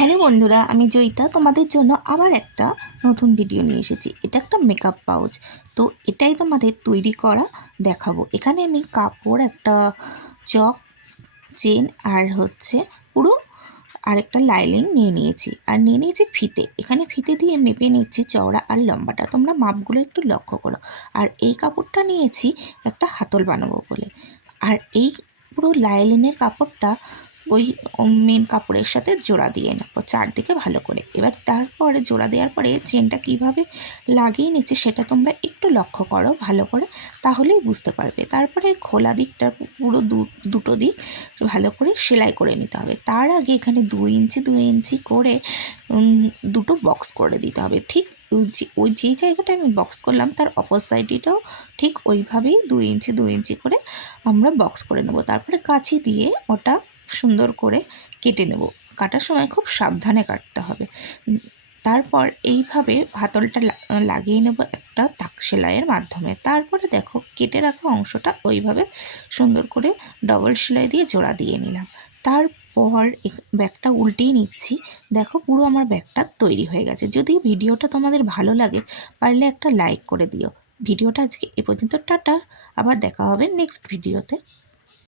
Hello বন্ধুরা, আমি জয়িতা তোমাদের জন্য আবার একটা নতুন ভিডিও নিয়ে এসেছি। এটা একটা মেকআপ পাউচ। তো এটাই তোমাদের তৈরি করা দেখাবো। এখানে আমি কাপড়, একটা চক, চেন আর পুরো আরেকটা লাইলিং নিয়ে নিয়েছি। আর নিয়ে নিয়েছি ফিতে। এখানে ফিতে দিয়ে মেপে নিচ্ছি চওড়া আর লম্বাটা। তোমরা মাপগুলো একটু লক্ষ্য করো। আর এই কাপড়টা নিয়েছি একটা হাতল বানাবো বলে। আর এই পুরো লাইলিনের কাপড়টা ওই মেন কাপড়ের সাথে জোড়া দিয়ে নেবো চারদিকে ভালো করে। এবার তারপরে জোড়া দেওয়ার পরে চেনটা কিভাবে লাগিয়ে নিচ্ছে সেটা তোমরা একটু লক্ষ্য করো ভালো করে, তাহলেই বুঝতে পারবে। তারপরে খোলা দিকটা পুরো দুটো দিক ভালো করে সেলাই করে নিতে হবে। তার আগে এখানে 2 ইঞ্চি করে দুটো বক্স করে দিতে হবে। ঠিক ওই যেই জায়গাটা আমি বক্স করলাম তার অপর সাইডটাও ঠিক ওইভাবেই 2 ইঞ্চি করে আমরা বক্স করে নেব। তারপরে কাঁচি দিয়ে ওটা সুন্দর করে কেটে নেব। কাটার সময় খুব সাবধানে কাটতে হবে। তারপর এইভাবে হাতলটা লাগিয়ে নেব একটা তাক সেলাইয়ের মাধ্যমে। তারপরে দেখো কেটে রাখা অংশটা ওইভাবে সুন্দর করে ডবল সেলাই দিয়ে জোড়া দিয়ে নিলাম। তারপর ব্যাগটা উল্টিয়ে নিচ্ছি। দেখো পুরো আমার ব্যাগটা তৈরি হয়ে গেছে। যদি ভিডিওটা তোমাদের ভালো লাগে পারলে একটা লাইক করে দিও। ভিডিওটা আজকে এ পর্যন্ত। টাটা, আবার দেখা হবে নেক্সট ভিডিওতে।